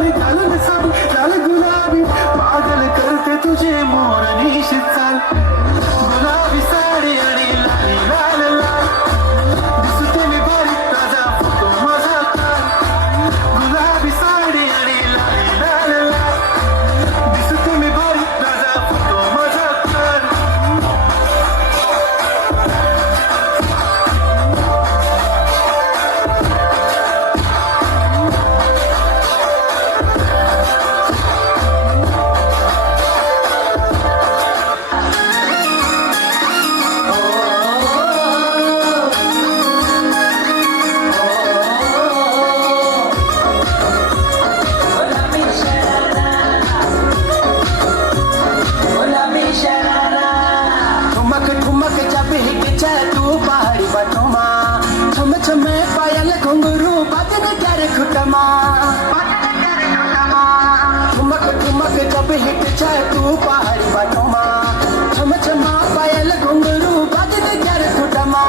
साडी घालून साडी लाल गुलाबी पागल करते तुझे मोरनीशी चाल गुलाबी साडी आणि लाली लाल लाल दिसते मी बारीक ताजा फोटो माझा काढ गुलाबी साडी आणि लाली लाल लाल दिसते मी बारीक ताजा फोटो माझा काढ ठुमक ठुमक जब हिट तू पहाड़ी बटोमा छम छम पायल घुंघरू बाजन कर खुटमा ठुमक ठुमक जब हिट तू पहाड़ी बटोमा छम छम पायल घुंघरू बाजन कर खुटमा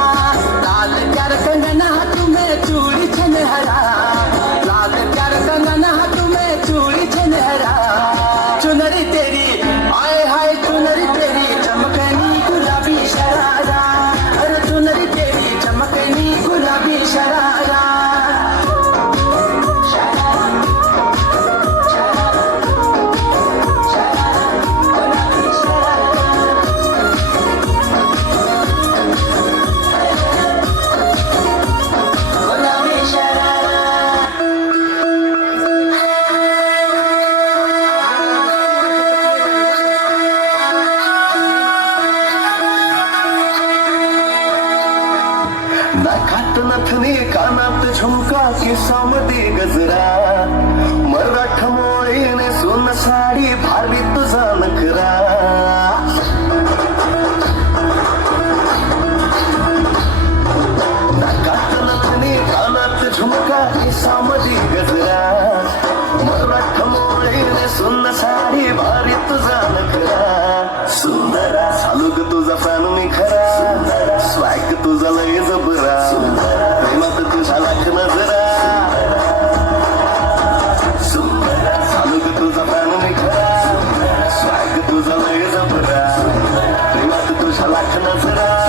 लाल कर कंगन हाथ में चूड़ी छनहरा लाल कर कंगन हाथ में चूड़ी छनहरा चुनरी तेरी आए हाय चुनरी तेरी चमकनी गुलाबी शरारा अरे चुनरी तेरी चमकनी गुलाबी शरारा नाकात नथनी कानात झुमका केसामध्ये गजरा मराठा मोळीने सोन साडी भारी तुझा नखरा नाकात नथनी कानात झुमका केसामध्ये गजरा मराठा मोळीने सोन साडी भारी तुझा नखरा सुंदरा सालूक तुझा फॅन मी खरा स्वॅग तुझा लय जबरा प्रेमात तुझा लाख नजरा सुंदरा सालूक तुझा फॅन मी खरा स्वॅग तुझा लय जबरा प्रेमात तुझा लाख नजरा